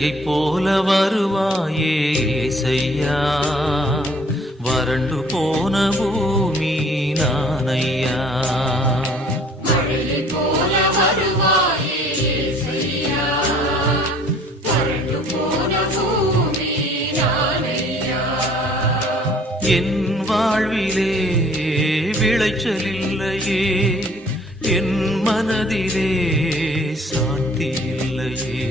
மழையைப் போல வருவாயே இயேசையா. வறண்டு போன பூமி நானையா. என் வாழ்விலே விளைச்சல் இல்லையே என் மனதிலே சாந்தி இல்லையே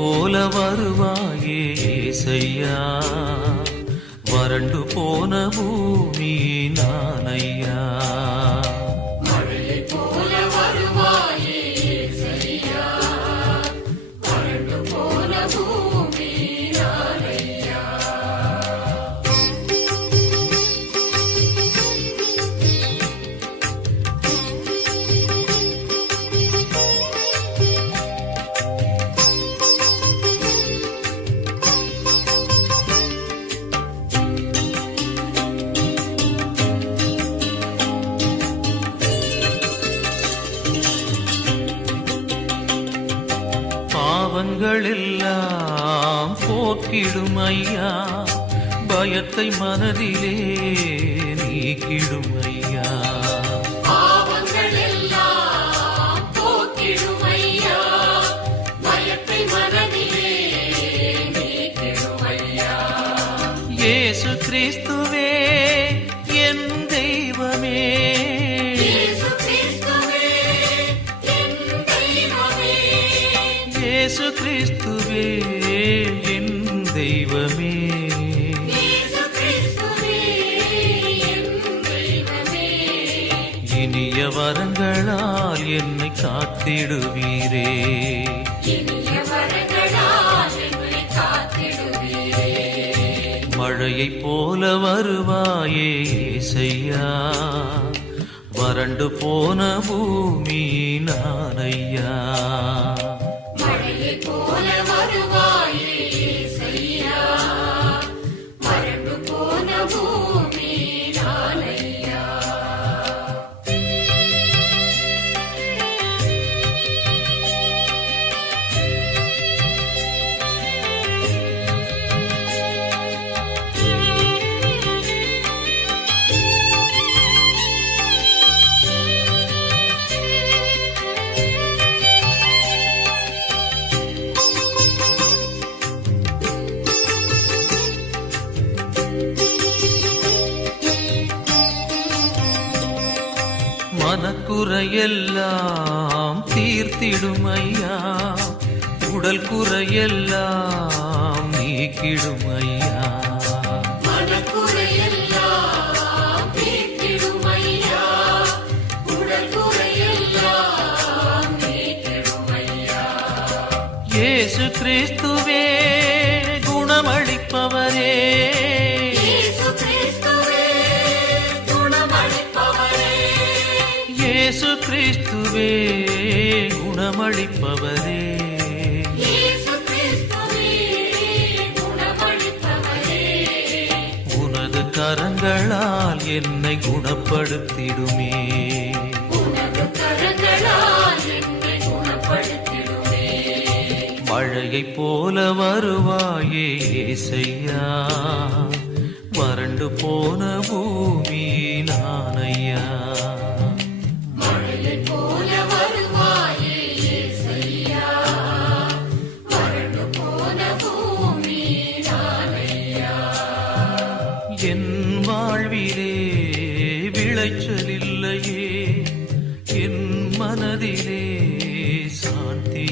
போல வருவாயே ஏசையா வறண்டு போன பூமி நானையா எல்லாம் போக்கிடும் ஐயா. பயத்தை மனதிலே நீக்கிடும் ஐயா. இயேசு கிறிஸ்துவே என் தெய்வமே கிறிஸ்துவே என் தெய்வமே. இனிய வரங்களால் என்னை காத்திடுவீரே. மழையைப் போல வருவாயே செய்யா வறண்டு போன பூமி நானையா போல வருவாயே. குறையெல்லாம் நீக்கிடும் ஐயா மனக்குறையெல்லாம் தீர்த்திடும் ஐயா. உடல் குறையெல்லாம் நீக்கிடும் ஐயா. இயேசு கிறிஸ்துவே கிறிஸ்துவே குணமளிப்பவரே. உனது கரங்களால் என்னை குணப்படுத்திடுமே. மழையைப் போல வருவாயே செய்யா என் மனதிலே சாந்தி